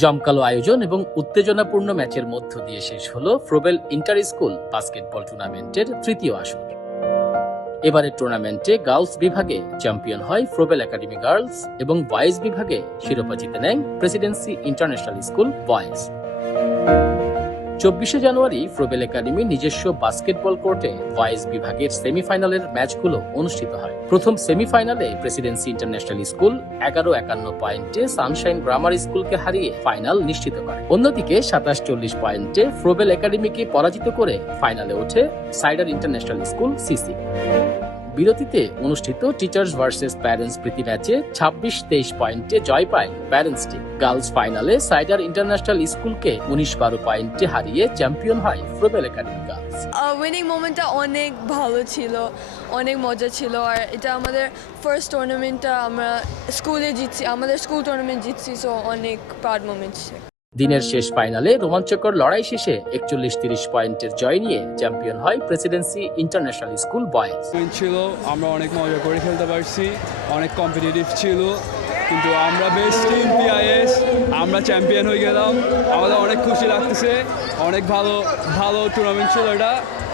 জমকালো আয়োজন এবং উত্তেজনাপূর্ণ ম্যাচের মধ্য দিয়ে শেষ হলো ফ্রোবেল ইন্টার স্কুল বাস্কেটবল টুর্নামেন্টের তৃতীয় আসর। এবারের টুর্নামেন্টে গার্লস বিভাগে চ্যাম্পিয়ন হয় ফ্রোবেল একাডেমি গার্লস এবং বয়েজ বিভাগে শিরোপা জিতে নেয় প্রেসিডেন্সি ইন্টারন্যাশনাল স্কুল বয়েজ। চব্বিশে জানুয়ারি ফ্রোবেল একাডেমির নিজস্ব বাস্কেটবল কোর্টে বয়েজ বিভাগের সেমিফাইনালের ম্যাচগুলো অনুষ্ঠিত হয়। প্রথম সেমিফাইনালে প্রেসিডেন্সি ইন্টারন্যাশনাল স্কুল এগারো একান্ন পয়েন্টে সানশাইন গ্রামার স্কুলকে হারিয়ে ফাইনাল নিশ্চিত করে। অন্যদিকে সাতাশ চল্লিশ পয়েন্টে ফ্রোবেল একাডেমিকে পরাজিত করে ফাইনালে ওঠে সাইডার ইন্টারন্যাশনাল স্কুল সিসি বিরতিতে অনুষ্ঠিত টিচার্স ভার্সেস প্যারেন্টস প্রীতি ম্যাচে ছাব্বিশ তেইশ পয়েন্টে জয় পায় প্যারেন্টস টিম গার্লস ফাইনালে সাইডার ইন্টারন্যাশনাল স্কুলকে উনিশ বারো পয়েন্টে হারিয়ে চ্যাম্পিয়ন হয় ফ্রোবেল একাডেমি গার্লস উইনিং মোমেন্টটা অনেক ভালো ছিল, অনেক মজা ছিল আর এটা আমাদের ফার্স্ট টুর্নামেন্টটা আমরা স্কুলে জিতছি, আমাদের স্কুল টুর্নামেন্ট জিতছি সো অনেক প্রাউড মোমেন্ট দিনের শেষ ফাইনালে রোমাঞ্চকর লড়াই শেষে একচল্লিশ তিরিশ পয়েন্টের জয় নিয়ে চ্যাম্পিয়ন হয় প্রেসিডেন্সি ইন্টারন্যাশনাল স্কুল বয়েজ। ছিল আমরা অনেক মজা করে খেলতে পারছি অনেক কম্পিটিটিভ ছিল কিন্তু আমরা বেস্ট টিম পিআইএস আমরা চ্যাম্পিয়ন হয়ে গেলাম। আমাদের অনেক খুশি লাগতেছে অনেক ভালো ভালো টুর্নামেন্ট ছিল এটা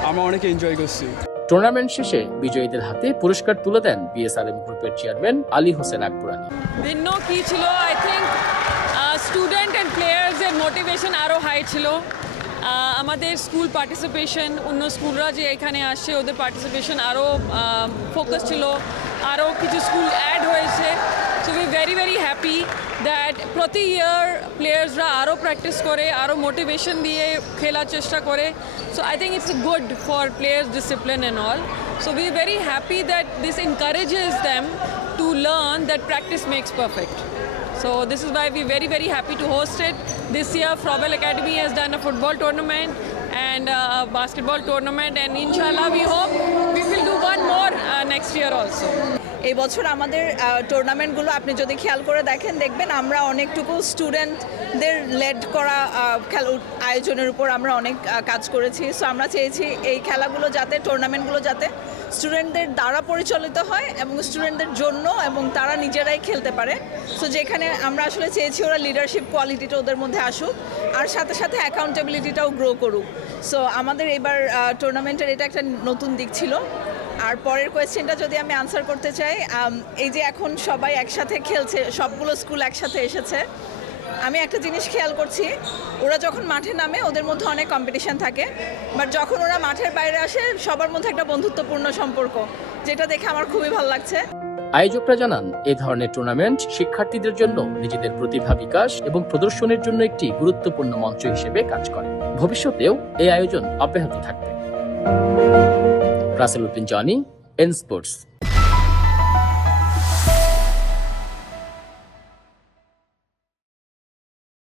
আমরা অনেক এনজয় করছি। টুর্নামেন্ট শেষে বিজয়ীদের হাতে পুরস্কার তুলে দেন বিএসআরএম গ্রুপের চেয়ারম্যান আলী হোসেন আকবরানি ভিন্ন কি ছিল আই থিঙ্ক মোটিভেশন আরও হাই ছিল। আমাদের স্কুল পার্টিসিপেশন অন্য স্কুলরা যে এখানে আসছে ওদের পার্টিসিপেশন আরও ফোকাস ছিল। আরও কিছু স্কুল অ্যাড হয়েছে। So we very very happy that প্রতি ইয়ার প্লেয়ার্সরা আরও প্র্যাকটিস করে আরও মোটিভেশন দিয়ে খেলার চেষ্টা করে। So I think it's good for players discipline and all so we very happy that this encourages them to learn that practice makes perfect. So this is why we're very very happy to host it. This year Frobel Academy has done a football tournament and uh, a basketball tournament and inshallah we hope we will do one more uh, next year also. এই বছর আমাদের টুর্নামেন্টগুলো আপনি যদি খেয়াল করে দেখেন, দেখবেন আমরা অনেকটুকু স্টুডেন্টদের লেড করা খেলা, আয়োজনের উপর আমরা অনেক কাজ করেছি। সো আমরা চেয়েছি এই খেলাগুলো যাতে টুর্নামেন্টগুলো যাতে স্টুডেন্টদের দ্বারা পরিচালিত হয় এবং স্টুডেন্টদের জন্য এবং তারা নিজেরাই খেলতে পারে। সো যেখানে আমরা আসলে চেয়েছি ওরা লিডারশিপ কোয়ালিটিটা ওদের মধ্যে আসুক, আর সাথে সাথে অ্যাকাউন্টেবিলিটিটাও গ্রো করুক। সো আমাদের এবার টুর্নামেন্টের এটা একটা নতুন দিক ছিল। আর পরের কোয়েশ্চেনটা যদি আমি আনসার করতে চাই এই যে এখন সবাই একসাথে খেলছে, সবগুলো স্কুল একসাথে এসেছে, আমি একটা জিনিস খেয়াল করছি, ওরা যখন মাঠে নামে ওদের মধ্যে অনেক কম্পিটিশন থাকে বাট যখন ওরা মাঠের বাইরে আসে, সবার মধ্যে একটা বন্ধুত্বপূর্ণ সম্পর্ক, যেটা দেখে আমার খুবই ভালো লাগছে। আয়োজকরা জানান এই ধরনের টুর্নামেন্ট শিক্ষার্থীদের জন্য নিজেদের প্রতিভা বিকাশ এবং প্রদর্শনের জন্য একটি গুরুত্বপূর্ণ মঞ্চ হিসেবে কাজ করে। ভবিষ্যতেও এই আয়োজন অব্যাহত থাকবে। ప్రసాద్ పెంచాని ఎన్ స్పోర్ట్స్